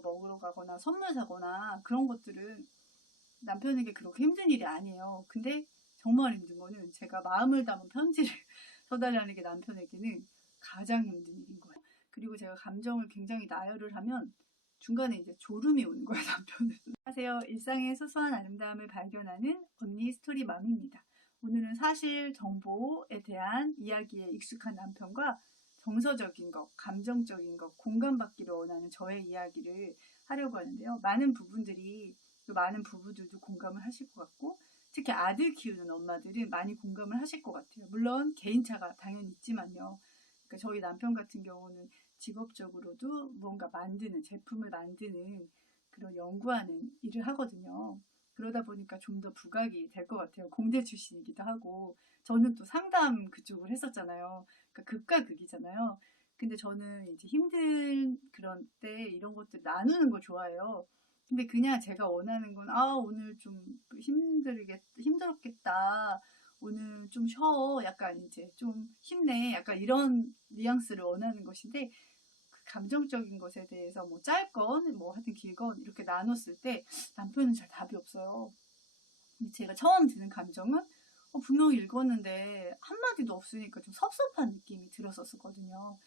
먹으러 가거나 선물 사거나 그런 것들은 남편에게 그렇게 힘든 일이 아니에요. 근데 정말 힘든 거는 제가 마음을 담은 편지를 써달라는 게 남편에게는 가장 힘든 일인 거예요. 그리고 제가 감정을 굉장히 나열을 하면 중간에 이제 졸음이 오는 거예요, 남편은. 안녕하세요. 일상의 소소한 아름다움을 발견하는 언니 스토리맘입니다. 오늘은 사실 정보에 대한 이야기에 익숙한 남편과 정서적인 것, 감정적인 것, 공감받기를 원하는 저의 이야기를 하려고 하는데요. 많은 부분들이 또 많은 부부들도 공감을 하실 것 같고, 특히 아들 키우는 엄마들은 많이 공감을 하실 것 같아요. 물론 개인차가 당연히 있지만요. 그러니까 저희 남편 같은 경우는 직업적으로도 뭔가 만드는, 제품을 만드는 그런 연구하는 일을 하거든요. 그러다 보니까 좀 더 부각이 될 것 같아요. 공대 출신이기도 하고, 저는 또 상담 그쪽을 했었잖아요. 그러니까 극과 극이잖아요. 근데 저는 이제 힘든 그런 때 이런 것들 나누는 걸 좋아해요. 근데 그냥 제가 원하는 건, 오늘 좀 힘들었겠다. 오늘 좀 쉬어. 약간 이제 좀 힘내. 약간 이런 뉘앙스를 원하는 것인데, 그 감정적인 것에 대해서 뭐 짧건, 뭐 하여튼 길건 이렇게 나눴을 때 남편은 잘 답이 없어요. 제가 처음 드는 감정은 분명히 읽었는데 한마디도 없으니까 좀 섭섭한 느낌이 들었었거든요.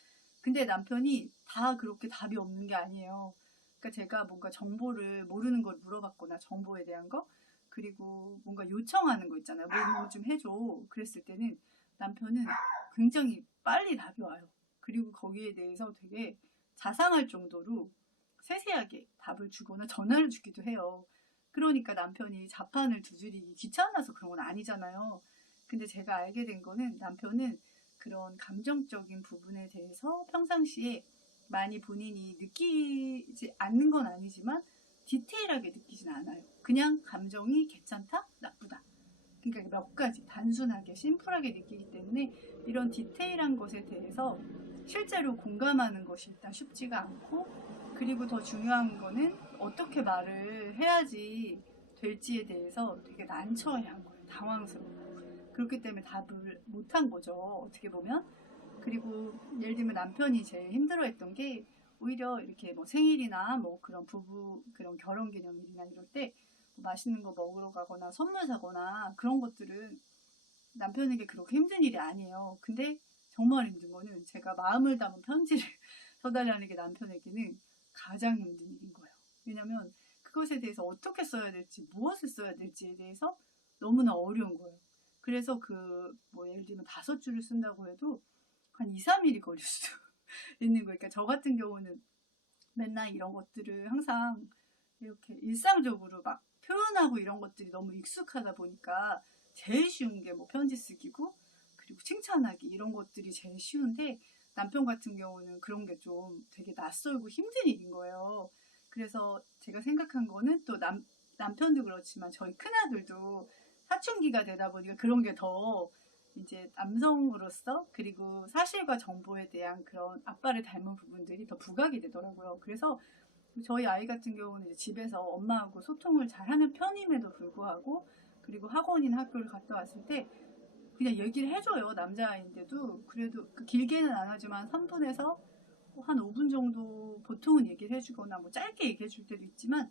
근데 남편이 다 그렇게 답이 없는 게 아니에요. 그러니까 제가 뭔가 정보를 모르는 걸 물어봤거나 정보에 대한 거 그리고 뭔가 요청하는 거 있잖아요. 뭐 좀 해줘. 그랬을 때는 남편은 굉장히 빨리 답이 와요. 그리고 거기에 대해서 되게 자상할 정도로 세세하게 답을 주거나 전화를 주기도 해요. 그러니까 남편이 자판을 두드리기 귀찮아서 그런 건 아니잖아요. 근데 제가 알게 된 거는 남편은 그런 감정적인 부분에 대해서 평상시에 많이 본인이 느끼지 않는 건 아니지만 디테일하게 느끼진 않아요. 그냥 감정이 괜찮다? 나쁘다. 그러니까 몇 가지 단순하게 심플하게 느끼기 때문에 이런 디테일한 것에 대해서 실제로 공감하는 것이 일단 쉽지가 않고 그리고 더 중요한 거는 어떻게 말을 해야지 될지에 대해서 되게 난처해한 거예요. 당황스럽고. 그렇기 때문에 답을 못한 거죠. 어떻게 보면. 그리고 예를 들면 남편이 제일 힘들어했던 게 오히려 이렇게 뭐 생일이나 뭐 그런 부부 그런 결혼기념일이나 이럴 때 맛있는 거 먹으러 가거나 선물 사거나 그런 것들은 남편에게 그렇게 힘든 일이 아니에요. 근데 정말 힘든 거는 제가 마음을 담은 편지를 써달라는 게 남편에게는 가장 힘든 일인 거예요. 왜냐면 그것에 대해서 어떻게 써야 될지, 무엇을 써야 될지에 대해서 너무나 어려운 거예요. 그래서 뭐 예를 들면 5줄을 쓴다고 해도 한 2, 3일이 걸릴 수도 있는 거예요. 그러니까 저 같은 경우는 맨날 이런 것들을 항상 이렇게 일상적으로 막 표현하고 이런 것들이 너무 익숙하다 보니까 제일 쉬운 게 뭐 편지 쓰기고 그리고 칭찬하기 이런 것들이 제일 쉬운데 남편 같은 경우는 그런 게 좀 되게 낯설고 힘든 일인 거예요. 그래서 제가 생각한 거는 또 남편도 그렇지만 저희 큰아들도 사춘기가 되다 보니까 그런 게 더 이제 남성으로서 그리고 사실과 정보에 대한 그런 아빠를 닮은 부분들이 더 부각이 되더라고요. 그래서 저희 아이 같은 경우는 이제 집에서 엄마하고 소통을 잘하는 편임에도 불구하고 그리고 학원이나 학교를 갔다 왔을 때 그냥 얘기를 해줘요. 남자아이인데도 그래도 길게는 안 하지만 3분에서 한 5분 정도 보통은 얘기를 해주거나 뭐 짧게 얘기해 줄 때도 있지만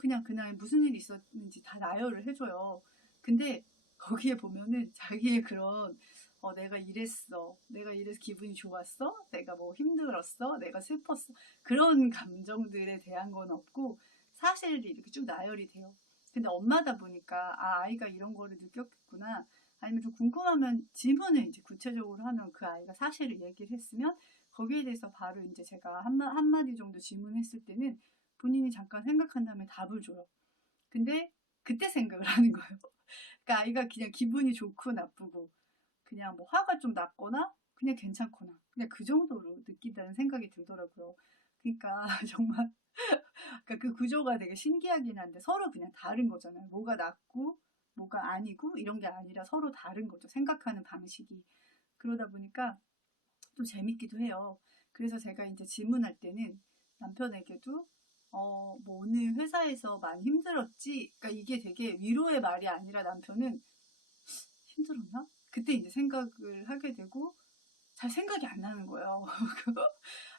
그냥 그날 무슨 일이 있었는지 다 나열을 해줘요. 근데 거기에 보면은 자기의 그런 내가 이랬어. 내가 이래서 기분이 좋았어. 내가 뭐 힘들었어. 내가 슬펐어. 그런 감정들에 대한 건 없고 사실이 이렇게 쭉 나열이 돼요. 근데 엄마다 보니까 아이가 이런 거를 느꼈겠구나. 아니면 좀 궁금하면 질문을 이제 구체적으로 하면 그 아이가 사실을 얘기를 했으면 거기에 대해서 바로 이제 제가 한마디 정도 질문했을 때는 본인이 잠깐 생각한 다음에 답을 줘요. 근데 그때 생각을 하는 거예요. 그러니까 아이가 그냥 기분이 좋고 나쁘고 그냥 뭐 화가 좀 났거나 그냥 괜찮거나 그냥 그 정도로 느낀다는 생각이 들더라고요. 그러니까 정말 그러니까 그 구조가 되게 신기하긴 한데 서로 그냥 다른 거잖아요. 뭐가 낫고 뭐가 아니고 이런 게 아니라 서로 다른 거죠. 생각하는 방식이. 그러다 보니까 또 재밌기도 해요. 그래서 제가 이제 질문할 때는 남편에게도 뭐 오늘 회사에서 많이 힘들었지? 그러니까 이게 되게 위로의 말이 아니라 남편은 힘들었나? 그때 이제 생각을 하게 되고 잘 생각이 안 나는 거예요.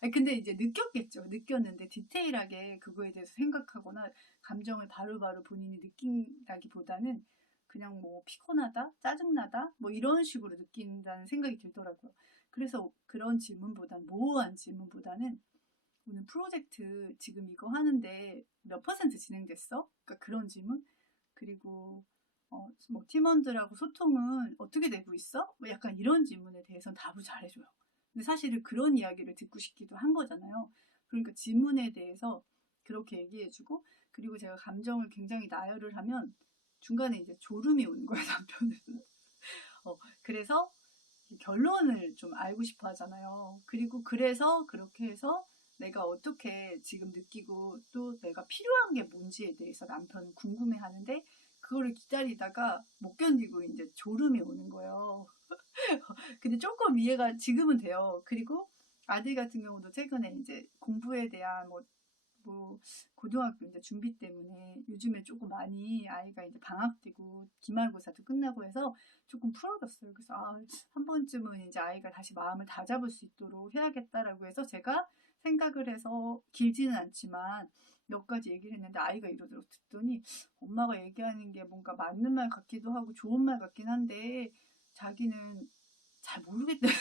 아니, 근데 이제 느꼈겠죠. 느꼈는데 디테일하게 그거에 대해서 생각하거나 감정을 바로바로 본인이 느낀다기보다는 그냥 뭐 피곤하다, 짜증나다, 뭐 이런 식으로 느낀다는 생각이 들더라고요. 그래서 그런 질문보다는, 모호한 질문보다는 오늘 프로젝트 지금 이거 하는데 몇 퍼센트 진행됐어? 그러니까 그런 질문. 그리고 뭐 팀원들하고 소통은 어떻게 되고 있어? 뭐 약간 이런 질문에 대해서는 답을 잘해줘요. 근데 사실은 그런 이야기를 듣고 싶기도 한 거잖아요. 그러니까 질문에 대해서 그렇게 얘기해주고, 그리고 제가 감정을 굉장히 나열을 하면 중간에 이제 졸음이 오는 거예요, 남편은. 그래서 결론을 좀 알고 싶어 하잖아요. 그리고 그래서 그렇게 해서 내가 어떻게 지금 느끼고 또 내가 필요한 게 뭔지에 대해서 남편은 궁금해 하는데, 그거를 기다리다가 못 견디고 이제 졸음이 오는 거예요. 근데 조금 이해가 지금은 돼요. 그리고 아들 같은 경우도 최근에 이제 공부에 대한 뭐 고등학교 이제 준비 때문에 요즘에 조금 많이 아이가 이제 방학 되고 기말고사도 끝나고 해서 조금 풀어졌어요. 그래서 한 번쯤은 이제 아이가 다시 마음을 다잡을 수 있도록 해야겠다라고 해서 제가 생각을 해서 길지는 않지만 몇 가지 얘기를 했는데, 아이가 이러더라고. 듣더니 엄마가 얘기하는 게 뭔가 맞는 말 같기도 하고 좋은 말 같긴 한데 자기는 잘 모르겠대요.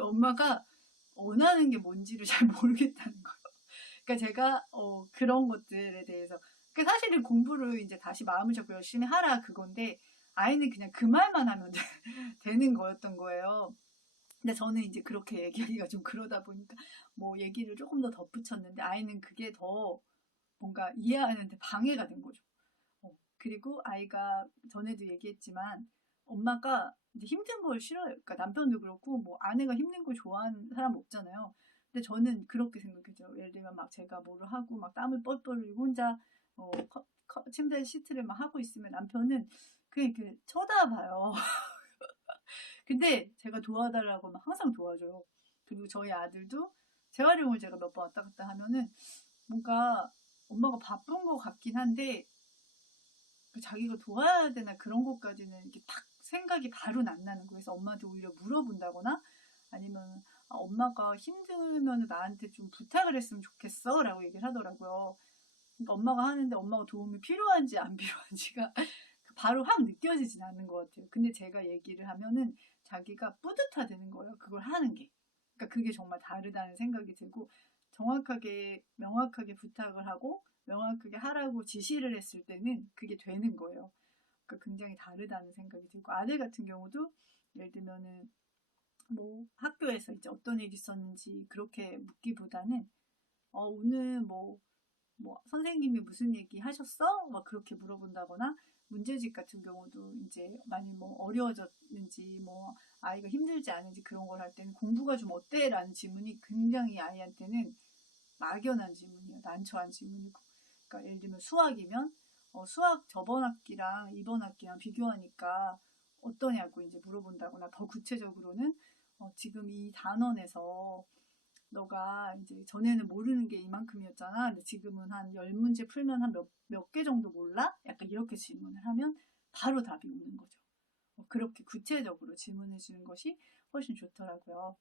엄마가 원하는 게 뭔지를 잘 모르겠다는 거예요. 그러니까 제가 그런 것들에 대해서, 그러니까 사실은 공부를 이제 다시 마음을 잡고 열심히 하라 그건데, 아이는 그냥 그 말만 하면 되는 거였던 거예요. 근데 저는 이제 그렇게 얘기하기가 좀 그러다 보니까 뭐 얘기를 조금 더 덧붙였는데, 아이는 그게 더 뭔가 이해하는데 방해가 된 거죠. 그리고 아이가 전에도 얘기했지만 엄마가 이제 힘든 걸 싫어요. 그러니까 남편도 그렇고 뭐 아내가 힘든 걸 좋아하는 사람 없잖아요. 근데 저는 그렇게 생각해요. 예를 들면 막 제가 뭐를 하고 막 땀을 뻘뻘 흘리고 혼자 침대 시트를 막 하고 있으면 남편은 그냥 이렇게 쳐다봐요. 근데 제가 도와달라고 하면 항상 도와줘요. 그리고 저희 아들도 재활용을 제가 몇 번 왔다 갔다 하면은 뭔가 엄마가 바쁜 것 같긴 한데 자기가 도와야 되나 그런 것까지는 이렇게 딱 생각이 바로 안 나는 거예요. 그래서 엄마한테 오히려 물어본다거나 아니면 엄마가 힘들면 나한테 좀 부탁을 했으면 좋겠어 라고 얘기를 하더라고요. 그러니까 엄마가 하는데 엄마가 도움이 필요한지 안 필요한지가 바로 확 느껴지진 않는 것 같아요. 근데 제가 얘기를 하면은 자기가 뿌듯하다는 거예요. 그걸 하는 게. 그러니까 그게 정말 다르다는 생각이 들고, 정확하게 명확하게 부탁을 하고 명확하게 하라고 지시를 했을 때는 그게 되는 거예요. 그러니까 굉장히 다르다는 생각이 들고, 아들 같은 경우도 예를 들면은 뭐 학교에서 이제 어떤 일이 있었는지 그렇게 묻기보다는 오늘 뭐 선생님이 무슨 얘기 하셨어? 막 그렇게 물어본다거나, 문제집 같은 경우도 이제 많이 뭐 어려워졌는지 뭐 아이가 힘들지 않은지 그런 걸 할 때는 공부가 좀 어때? 라는 질문이 굉장히 아이한테는 막연한 질문이에요. 난처한 질문이고. 그러니까 예를 들면 수학이면 수학 저번 학기랑 이번 학기랑 비교하니까 어떠냐고 이제 물어본다거나, 더 구체적으로는 지금 이 단원에서 너가 이제 전에는 모르는 게 이만큼이었잖아. 근데 지금은 한 10문제 풀면 한 몇 개 정도 몰라? 약간 이렇게 질문을 하면 바로 답이 오는 거죠. 그렇게 구체적으로 질문해 주는 것이 훨씬 좋더라고요.